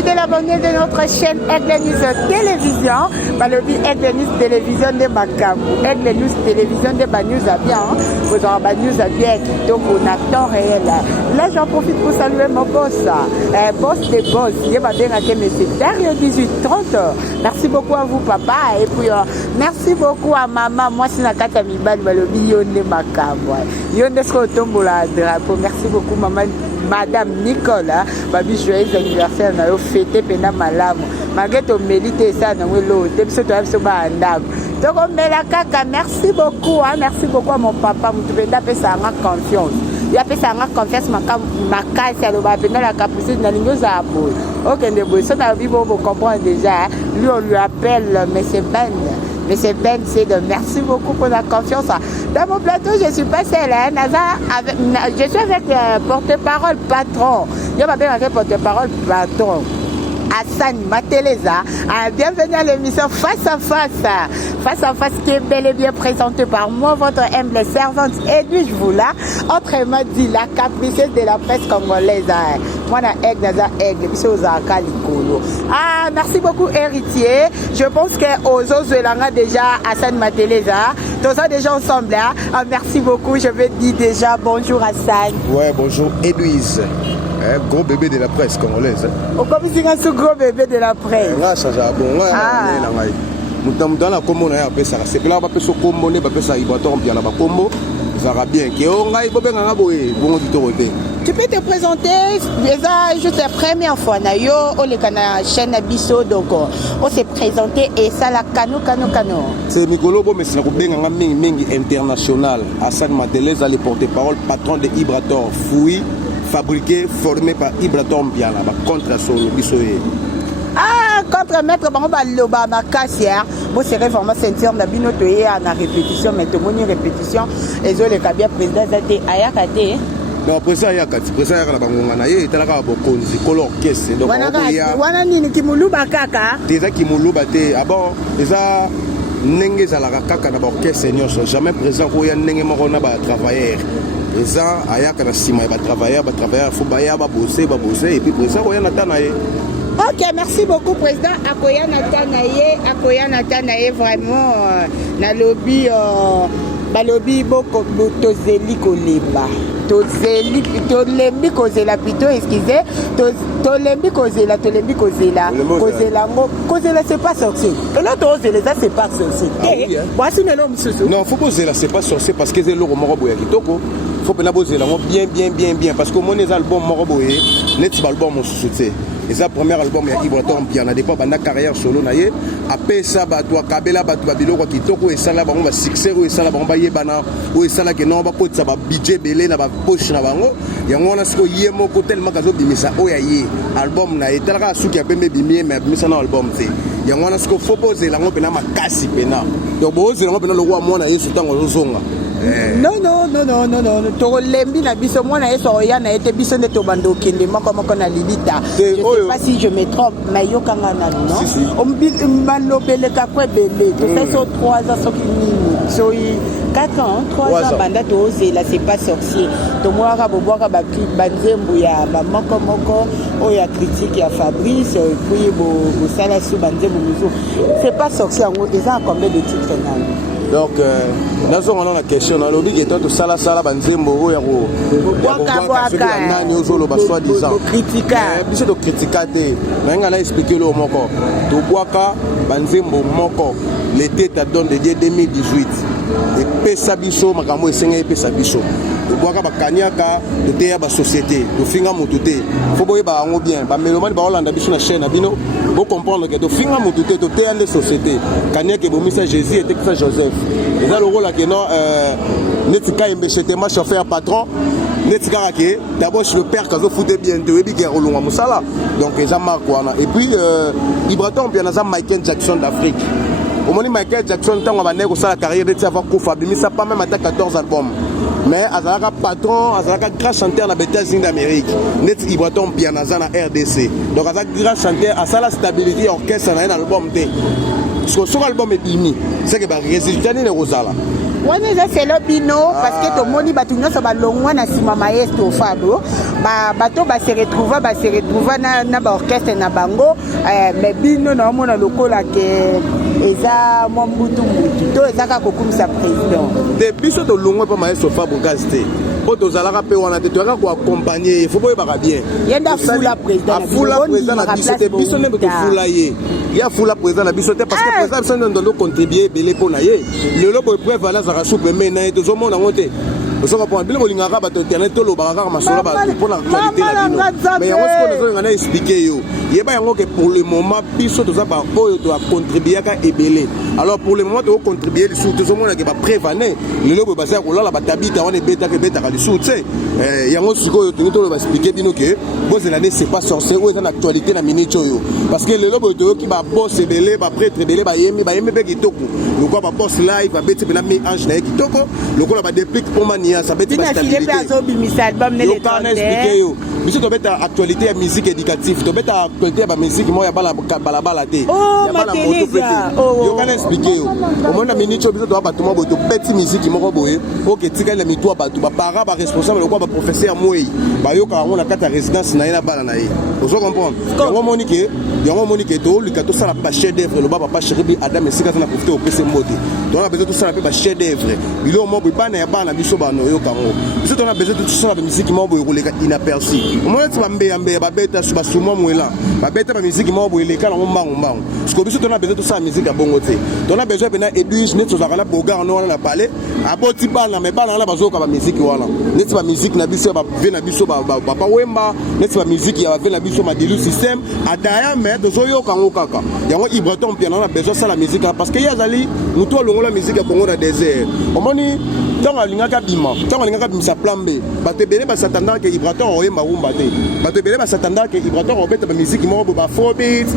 fidèles abonnés de notre chaîne Aigle News Télévision. Balobi Aigle News Télévision de Bakamu. Aigle News Télévision de Banews à bien. Vous aurez Banews à bien. Donc on a temps réel. Là j'en profite pour saluer mon boss. Boss des boss. Il va bien à monsieur Dario 1830. Merci beaucoup à vous papa. Et puis merci beaucoup à maman. Moi c'est Nakata Mibal Balobi Yonde Bakamu. Yonde Skotombola drapeau. Merci beaucoup maman. Madame Nicolas, babi joyeux anniversaire na yo fêté pena malamu. Mageto mélite ça na welo, tebso to abso ba ndako. Donc on met la kaka, merci beaucoup à mon papa, mutubenda pesa nga confiance. Ya pesa nga confiance makasi alo ba pena la capucine na lingo za boy. OK ndebo so na bibo vous comprendre déjà, lui on lui appelle monsieur Ben. Monsieur Ben, c'est de merci beaucoup pour la confiance. Dans mon plateau, je suis pas seule. Je suis avec le porte-parole patron. Je m'appelle avec porte-parole patron. Hassan Mateleza. Bienvenue à l'émission Face à Face. Face à Face qui est bel et bien présentée par moi, votre humble servante Edwige Voula, autrement dit la capricieuse de la presse congolaise. Moi, merci beaucoup, héritier. Je pense que aux autres, déjà Hassan Mateleza. Tous ça déjà ensemble. Merci beaucoup. Je vais dire déjà bonjour Hassan. Ouais, bonjour Edwige. Gros bébé de la presse congolaise. Au comme si un gros bébé de la presse. C'est que là, on se combo, on peut ça, il va tomber à la combo. Ça va bien. Tu peux te présenter, déjà, juste la première fois, on est dans la chaîne Abisso, donc on s'est présenté et ça, la cano. C'est Migolo, mais c'est un international. Hassan Mateleza, le porte-parole, patron de Ibrator Fouille, fabriqué, formé par Ibrator Mbiala, contre son Bissoye. Contre-maître, loba makasière. Moi, c'est vraiment ceinture na binoto et na répétition, mais tout le monde répétition. Et zo le kabia président zate ayakate. Non, président ayakate, président ayakate bangongana ye talaka bokonzi color caisse. Donc wana nini kimuluba kaka. Déjà kimuluba te. Abo, déjà nenge zalaka kaka na orchestre nyonso, jamais présent ko ya nenge moko na ba travailleur. Présent ayaka na sima ba travailleur faut baya ba bosser et puis présent ko ya na tanaye. Ok, merci beaucoup, Président. Akoya Natanaye, vraiment, na lobby, balobi boko tozeli koleba. Tolembi kozela plutôt, excusez. Tolembi kozela. Kozela, c'est pas sorcier. Et l'autre, ça, c'est pas sorcier. Voici le nom, Soussou. Non, faut poser là, c'est pas sorcier parce que c'est l'euro moroboya kitoko. Faut pas poser là, bien. Parce que mon album moroboye, net album mon Soussou. Et ça, premier album, il y a Ibrator Mbiala, des fois, dans carrière solo, après ça, toi, Kabela, Babilo, qui toko, et ça, là, on va succès, et ça, là, on va y bana, ou et ça, là, que non, on va ça va budget, belé, là, poche, là, et on a ce que y est, mon côté, le magasin, bimisa, oh, y album, là, et t'as qui a payé bimé, mais bimisa, non, album, tu sais. Et on a ce qu'il faut poser, là, on peut ma casse, pena. Donc, bon, c'est on peut le roi, moi, et sous temps, on zonga. Non. Tolembi na biso mwana yeso ya na ete biso ne tobando kende moko na lilita. Je sais pas si je me trompe, mais yokanga na non. Ombi malobele ka kwebele. To fait so 3 ans so kinini. So 4 ans, 3 ans banda to là c'est pas sorcier. To moi ka boboka ba banzembu ya ba moko o ya critique ya Fabrice puis bo sala sou banzembu muzo. C'est pas sorcier en gros, ils ont combien de titres là. Donc, nous avons une question. Nous avons dit que tout ça, banzembo, il y a soi-disant. Critique. Nous avons critiqué. Nous avons expliqué le moko. Tu bois banzembo moko. L'été t'a donné 2018. Et Pesabiso, Makamo et Senga et Pesabiso. Tu bois Kanyaka, tu t'es à la société. Tu fingas mon touté. Faut boire bien. Bah, Méloman, bah, Hollande, la chaîne, Abino. Faut comprendre que tu fingas mon touté, tu t'es à la société. Kanyaka et Bomissa Jésus et Texas Joseph. Et là, le rôle là, que non, Netika et Mbechetema, chauffeur patron. Netika, d'abord, je le père, quand je foutais bien, tu veux dire, Rolonga Moussala. Donc, ils ont marqué. Et puis, Ibrator, bien, ils ont Michael Jackson d'Afrique. Au moment où Michael Jackson, tant qu'on va naître sa carrière, il a fait pas même 14 albums. Mais Azalaka patron, Azalaka grand chanteur dans les États-Unis d'Amérique. Net Ibrator Pianaza dans RDC. Donc Azalaka grand chanteur, à la stabilité orchestre dans un album. Parce que son album est fini. C'est que les résultats sont là. wana eza selo bino parce que tomoni bato nyonso balongwa na nsima maestro Fabio bato base retrouva na baorchestre na bango mais bino naomona lokola ke eza mwa mbutu to eza kaka kokumisa président te biso tolongwa mpa maestro Fabio gaz te po tozalaka mpe wana te toyaka koaccompagne fo boyebaka bien ye nde afula président na biso te biso nde tofula ye ye afula président na biso te parce que président biso nde tondo contribue ebele mpo na ye lelo boye preuve ala azalaka soupe me na ye tozomona yango te osoka mpona bino bolingaka bato internet tolobaka kaka masolo mpona actualité na bino mais yango sikoyo tozolinga na explike yo yeba yango ke pour le moment biso toza baoyo toacontribuaka ebele alors pour le moment tokocontribue lisusu tozomona ke bapreuve ane lelo boye bazala kolala batabita wana ebetaka lisusu te yango sikoyo tongi toloba explike bino ke bozela ne c'est pas sorcier oyo eza na actualité na minute oyo parce que lelo boye toyoki babos ebele baprêtre ebele bayembi mpe kitoko lokola babos live babeti mpena mi ange na ye kitoko lokola badeplique mpo maniasa beti bastabilité yokana explike yo biso tobeta actualité ya musique éducative tobeta actualité ya bamusike moko ya balabala te ya bana moto pe te yokana explike yo omoni na minute oyo biso toya bato moko boye tobeti musike moko boye oke etikali na mitu ya bato bapara baresponsable lokola baprofesseur mwei bayokaka yango na kati ya résidence na ye na bana na ye ozo comprendre yango omoni ke tolika tosala bachef d'œuvre loba papa cheribi adam esika aza na profite opesa mbote tona besoin tosala mpe bachef d'œuvre biloko moko boye bana ya bana biso bana oyoka yango biso tona besoin tosala bamusiki moko boye koleka inaperçu omoni ti bambeyambeya babeta basumwa mwela babeta bamusiki moko boye eleka nango mbangu siko biso tona besoin tosala musiki ya bongo te tona besoin mpena edwige neti tozalaka na bogar no wana na pale aboti bana me bana wana bazoyoka bamusiki wana neti bamusiki na biso ya bave na biso papa wemba neti bamusiki ya bave na biso madelu système adaya me tozoyoka yango kaka yango ibraton mpiana na besoin asala musiki parce que ye azali motu alongola musiki ya bongo na désert omoni ntango alingaka bimisa plan B bato ebele basatandaka ke ibraton oyemba rumba te bato ebele basatandaka ke ibraton obeta bamusiki moko bo bafrobit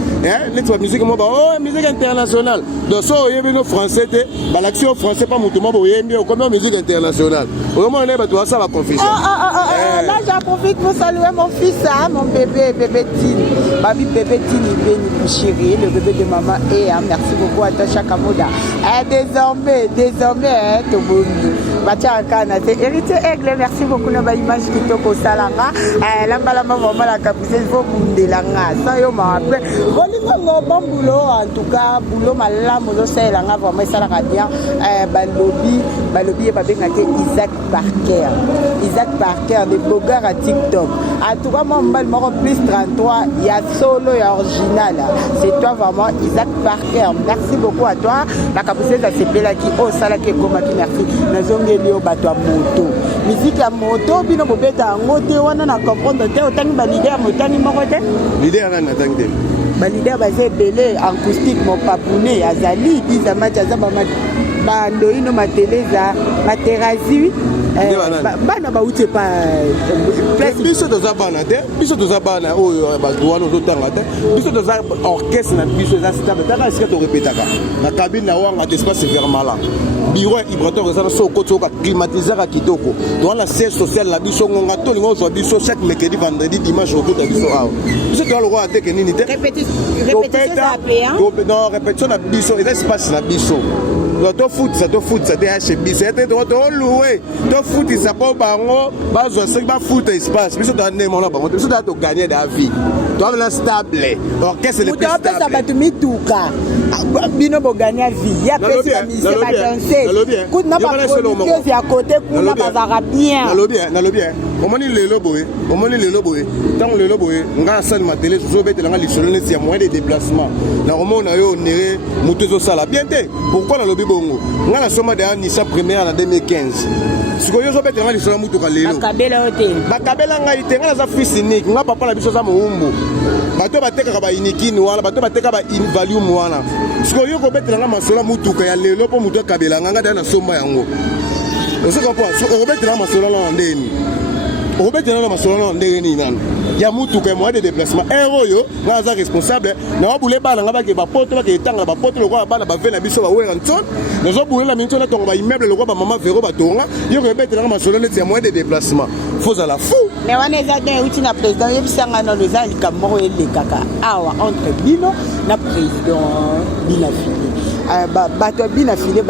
neti bamusiki moko musique internationale donc so oyebi no français te balakisi yo français pa motu moko oyembi okomi o musique internationale omona ne bato basala baconfusion. Là j'en profite pour saluer mon fils, mon bébé Tini. Babi bébé Tini Béni chéri, le bébé de maman et merci beaucoup à toi Chakamoda. Désormais, Tobomi. Batia Kana, c'est héritier aigle, merci beaucoup na ba image kitoko salanga. Lamba maman la capitaine faut bunde langa. Ça yo ma après. Bolingo bon boulot en tout cas, boulot malamu zo salanga vraiment ça la bien. Balobi et babé ngate Isaac Parker de blogueurs à TikTok. En tout cas, mon bel moro plus 33, il y a solo et original. C'est toi vraiment Isaac Parker. Merci beaucoup à toi. La capacité de se là qui au sala qui comme qui merci. Nous avons gagné au bateau à moto. Musique à moto, bino bobeta ngote wana na comprendre te autant ba leader motani mokote. Leader na natangde. Ba leader ba se belé acoustique mon papouné azali bizama tazaba bandoino mateleza materazi bana bauti pa biso toza bana te biso toza bana oyo bato wana ozotanga te biso toza orchestre na biso eza stable taka esika torepetaka na cabine na wanga te espace vermala bureau ya ibrator eza na so okoti oka climatisera kitoko towana siège social na biso ngonga tolinga ozwa biso chaque mercredi vendredi dimanche okota biso awa biso toya lokola teke nini te non répétition na biso eza espace na biso tofutisa te yache biso ete toluwe tofutisa mpo bango bazwa soki bafuta espace biso toanemona bango te biso toya toganye da vie toamena stable orchestre le plus stable opesa bato mituka bino boganya vie yapesi bamise badanse kuna baproducteuse ya kote kuna bazaka bien nalobi omoni lelo boye ntango lelo boye nga nasali matele zobetelanga lisolo neti ya moyen de déplacement nakomona yo onere moto ezosala bien te pourquoi nalobi bongo nga nasoma deya nisa première na 2015 sikoyo ozobetelanga lisolo ya mutuka lelo bakabela ngai te nga naza fils unique nga papa na biso aza mowumbu bato batekaka bainikini wana bato batekaka bainvalium wana sikoyo kobetelanga masolo ya mutuka ya lelo mpo moto akabelanga nga deya nasomba yango osoka mpo okobetelanga masolo na ndeni okobetela na masolo na ndenge nini nano ya mutuka ya moyen de déplacement oyo nga aza responsable na wabule bana nga bake bapoto bake etanga bapoto lokola bana bave na biso bawera nton nazobulela minito na tongo baimmeuble lokola bamama vero batonga yo kobetelanga masolo neti ya moyen de déplacement faut à la fou. Mais on est dans le président, il y a un les gens qui ont été entre Bino et président Binafili. Bato Binafili, il n'y a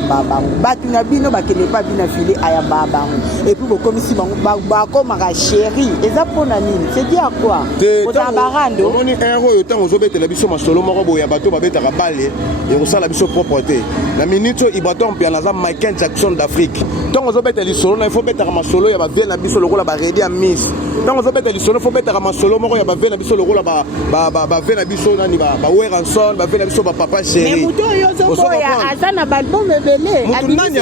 pas de Bato Nabino, il n'y a pas de Binafili à Baban. Et puis, comme si comme un chéri, et ça pour Nanine, c'est dire quoi? Au Tabarando. On est un héros, autant aux obètes, la biso masolo, morobo, ya bateau, babet à rabalé, et on sait la biso propreté. La minute, il va tomber à la Michael Jackson d'Afrique. Tant aux obètes, les solo, il faut mettre à ma solo, il y a bien la biso, le rôle à ready à Miss. Tant aux obètes, les solo, il faut mettre à ma solo, il y a bien la biso, le rôle à la biso, Weranson, la biso, papa chéri. Mais Mouton, il y a un Azana Balbon, mais belé. Nani, parce que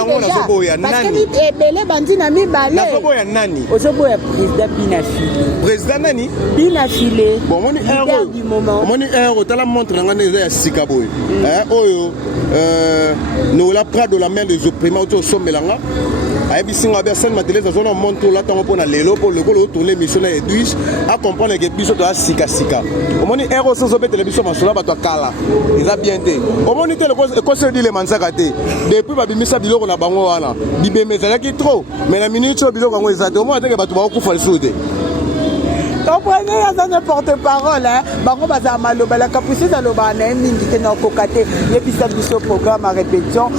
est belé, bandina mi balé. Nani. Aujourd'hui, président Binafili. Président Nani Binafili. Bon, on est un héros du moment. On est un héros. Tu as la montre dans les Sikaboy. Nous la prade de la main des opprimés au sommet là. Ayebi singa be sen matele za zona monto la tango pona lelo pour le golo tourner mission na edwis a comprendre que biso to sika sika omoni héros so zo be télévision masola ba to kala eza bien te omoni te le conseil dit le manzaka te depuis ba bimisa biloko na bango wana bibemeza yaki trop mais la minute so biloko ngo eza te omoni te ba to ba ku fa le soude. Comprenez, il y a un porte-parole. Bango baza maloba la capucine à l'obana mingi te na kokate et puis ça biso programme à répétition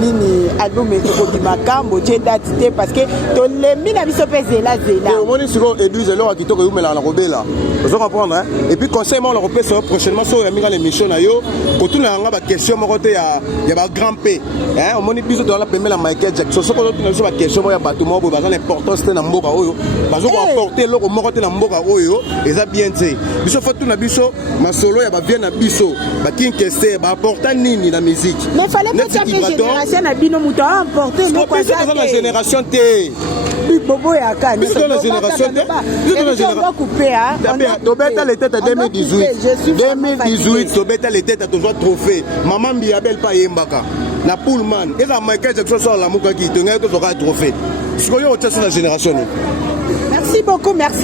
nini album et ko makambo je date parce que to le mina biso pese la zela. Et au moment où Edouard Zelo a quitté la robela. Vous comprendre hein? Et puis conseil moi le repère prochainement sur la minga l'émission na yo ko tout na nga ba question mo côté ya ba grand P. Hein au moment biso dans la première la Michael Jackson so ko tout na so ba question mo ya bato mo ba l'importance na mboka oyo bazo ko apporter ko moko te na mboka oyo eza bien te biso fa tout na biso masolo ya ba vient na biso ba kinkese ba apporter nini na musique mais fallait pas que génération na bino muto apporter no quoi ça la génération te bobo ya kan biso dans la génération te biso dans la génération couper hein to beta les têtes 2018 to beta les têtes to jouer trophée maman Biabel pa yembaka na Pullman eza Michael Jackson so la muka ki to ngai to jouer trophée ce qu'on y a sur la génération. Merci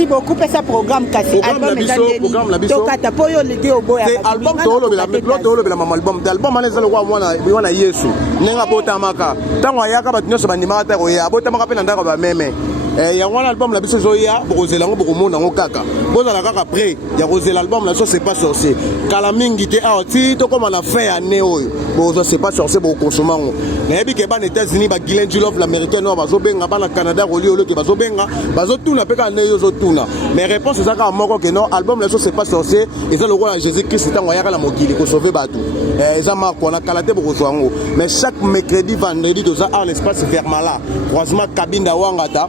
beaucoup pour ce programme cassé. Programme la biso. C'est album tolo bela tolo bela mama album. Album maneza le roi mwana Yesu. Nenga botamaka. Tango ayaka batunyo so bandima ta ko ya botamaka pe ndako ba meme. Ya ngwana album la biso zoya bozela ngo bokomona ngo kaka. Bozala kaka après ya rozela album la so c'est pas sorcier. Kala mingi te a ti to comme la fin année oyo. Bozo c'est pas sorcier bo consommer ngo. Na yebi ke ban États-Unis ba Glenn Love l'américain no bazo benga ba na Canada rolio ke bazo benga bazo tuna pe ka ne yo zo tuna. Mais réponse ça ka moko que non album la so c'est pas sorcier et ça le roi Jésus-Christ tango ya la mokili ko sauver batou. Ça marque on a kalaté bo zo ngo. Mais chaque mercredi vendredi doza à l'espace Vermala. Croisement cabine Wangata.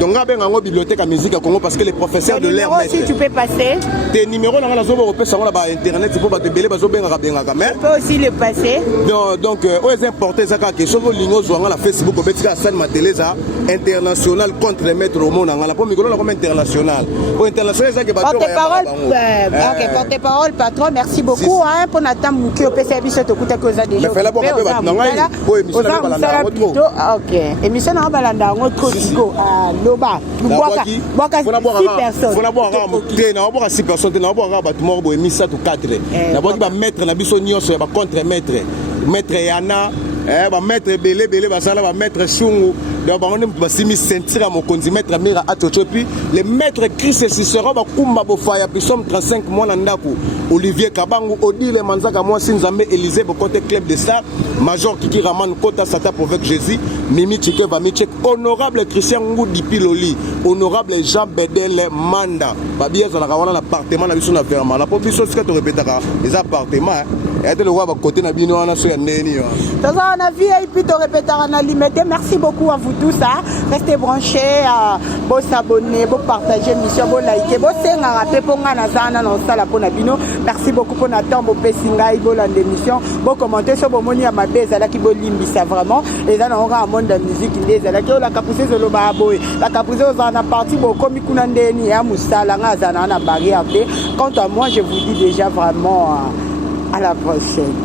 Donc, on a une bibliothèque à musique à Congo parce que les professeurs de l'air. Si tu peux passer. Tes numéros dans la zone européenne sont là internet, tu peux pas te béler, tu peux aussi le passer. Donc, c'est important ça que sur la Facebook, ma télé international contre les maîtres au monde. La première comme international. Pour international, c'est que porte-parole. Ok, porte-parole, patron, merci beaucoup pour Nathan Mouki au PCB, c'est au coup de cause déjà. Mais fais la bonne ok. Émission en balanda, on trouve Loba, boaka 6 personnes. Faut d'abord avoir 6 personnes, d'abord avoir tout monde mis ça tout 4. D'abord va mettre la biso nyonso ba contre maître Yana, ba mettre belé ba sala ba mettre Chungu, d'abord on va simi sentir mon konzi mettre Mira Atochopi, les maîtres Chris Cicero ba kumba bo faya pisom 35 mois na ndako. Olivier Kabangu, Odile Manzaka, moi Sinzambe, Élysée, côté club de stars, Major Kiki Raman, Kota Sata avec Jésus, Mimi Tchike Vamichek, honorable Christian Ngoudi Piloli, honorable Jean Bedel Manda, Babia Zanakawana, l'appartement, la vision d'affairement, la proposition, ce que tu répètes, les appartements, et le roi va côté Nabino, on a sur un néni. Dans un avis, et puis tu répètes, on a limité. Merci beaucoup à vous tous. Restez branchés, vous s'abonner, vous partager, mission, vous liker, vous s'engager pour Nazana, dans la salle Nabino. Merci beaucoup pour Nathan, pour Pessinga, pour l'émission. Vous commentez sur vos moni à ma baisse, à la qui limbi, ça vraiment. Et là, on aura un monde de musique, à la qui on a capoussé sur le baboy, la capoussé aux en a parti, bon, comme Kunandeni, à Moussa, la Nazana, à barrière. Quant à moi, je vous dis déjà vraiment à la prochaine.